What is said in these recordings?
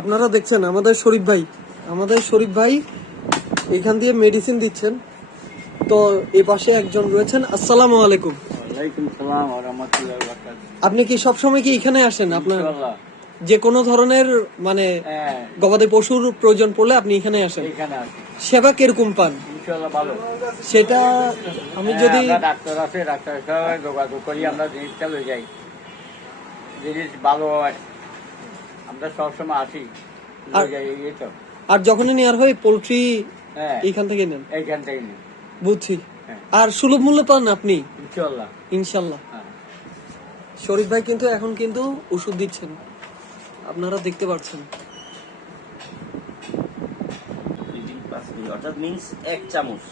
আপনারা দেখছেন আমাদের শরীফ ভাই এখান দিয়ে মেডিসিন দিচ্ছেন। তো এই পাশে একজন রয়েছেন। আসসালামু আলাইকুম। ওয়ালাইকুম সালাম ওয়া রাহমাতুল্লাহি ওয়া বারাকাতুহু। আপনি কি সবসময় কি এখানে আসেন? আপনার ইনশাআল্লাহ যে কোনো ধরনের মানে গবাদি পশুর প্রয়োজন পড়লে আপনি এখানে আসেন। এখানে আসি সেবা কিরকম পান? ইনশাআল্লাহ ভালো। সেটা আমি যদি আমরা ডাক্তার আছে, ডাক্তারের সাথে যোগাযোগ করি, আমরা জিনিসটা লয়ে যাই, জিনিস ভালো হয়, আমরা সবসময় আসি, লয়ে যাই। এই তো। আর যখনই নেওয়ার হয় পোল্ট্রি হ্যাঁ এইখান থেকে নেন। এইখান থেকে নিই। বুঝছি। হ্যাঁ। আর সুলভ মূল্যে পান আপনি ইনশাআল্লাহ। ইনশাল্লাহ। হ্যাঁ। শরীফ ভাই কিন্তু এখন কিন্তু ওষুধ দিচ্ছেন, আপনারা দেখতে পাচ্ছেন। অর্থাৎ মিন্স 1 চামচ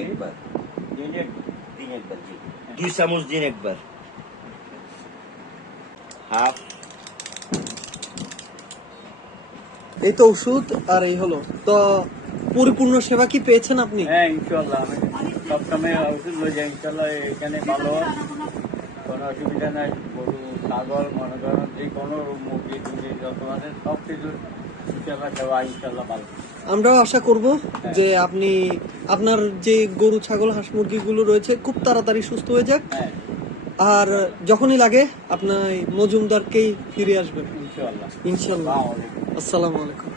একবার দিন একবার, জি 2 চামচ দিন একবার, হাফ। এই তো ওষুধ আর এই হলো। তো পরিপূর্ণ সেবা কি পেয়েছেন আপনি? হ্যাঁ ইনশাআল্লাহ, আমি সবসময় ওষুধ লয়ে যাই। ইনশাআল্লাহ এখানে ভালো হয়, কোনো অসুবিধা নাই। গরু ছাগল মনে করেন যে কোনো মুরগি টুরগি যত আছে সব কিছু ইনশাআল্লাহ সেবা ইনশাআল্লাহ ভালো। আমরাও আশা করব যে আপনি আপনার যে গরু ছাগল হাঁস মুরগিগুলো রয়েছে খুব তাড়াতাড়ি সুস্থ হয়ে যাক। হ্যাঁ আর যখনই লাগে আপনার মজুমদারকেই ফিরে আসবেন ইনশাআল্লাহ। ইনশাআল্লাহ। আসসালামু আলাইকুম।